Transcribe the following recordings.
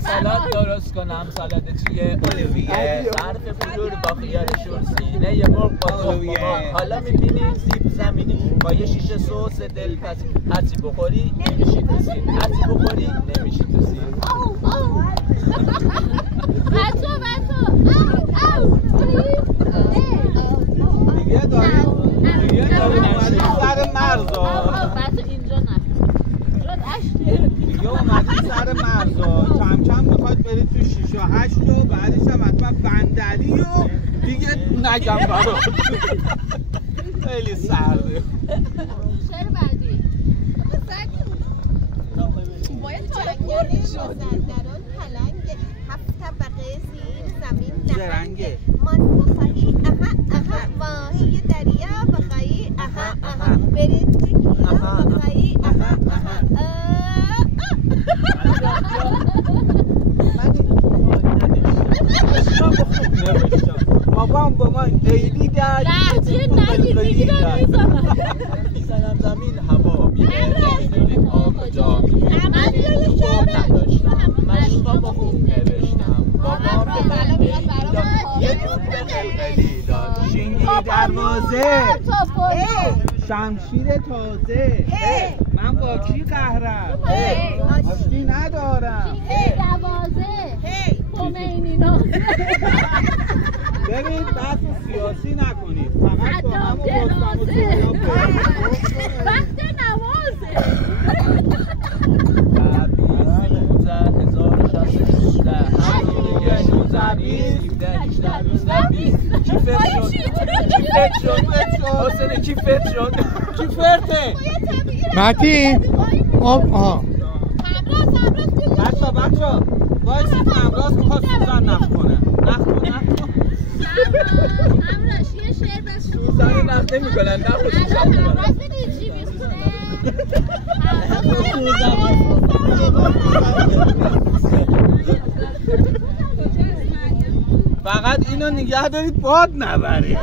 سالاد درست کنم سالاد چیه؟ اولویه ظرف بزرگ با خیار شور سینه یه مرغ با تخم حالا میبینیم سیب زمینی با یه شیشه سس دلپذیر هرچی بخوری نمیشی تو سیر هرچی بخوری نمیشی تو سیر بچه دیگه داریم سر مرزا بچه اینجا نه دیگه اومدی سر مرزا کم کم میخواید برید تو 6 و 8 و بعدش هم حتما بندری و دیگه نگم برات خیلی سرده شهر بعدی باید جنگل مازندران پلنگ 7 طبقه زیر زمین درنگه من بخواهی ماهی دریا بخواهی برید تکیه بخواهی بابام با من خیلی درد میزنم زمین هوا میره نمیدونید آب جا میره نداشتم مشقا با خوب نوشتم بابام به من یه دوب به قلقلی داد شینگی دروازه شمشیر تازه من با کی قهرم آشتی ندارم خمینی نازه ببین بحث سیاسی نکنید فقط با هم و بستم و وقت نوازه کی فت شد کی فرته متین آها بچه بایستید امراض میخواد سوزن نخ کنه امراش یه شعر بس سوزن نخ نمی کنن نخوشی امراش بدید چی بیخونه فقط اینو نگه دارید باد نبره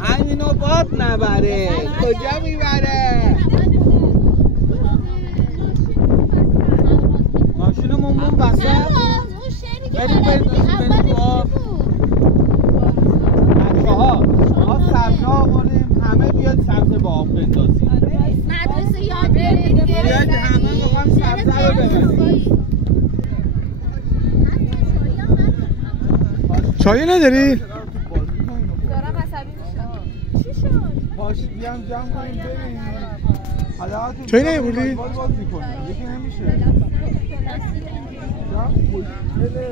همینو باد نبره کجا میبره ماشینمون بسه بریم ما سبزه آوردیم همه بیاد سبزه با آب بندازیم مدرسه یاد برید بیاید همه میخوام سبزه رو ببریم چایی نداری؟ دارم عصبی میشم چی شد؟ باشید بیام جمع کنیم بریم حالا چایی نمیبردی؟ بازی کنیم یکی نمیشه جمع خوشگله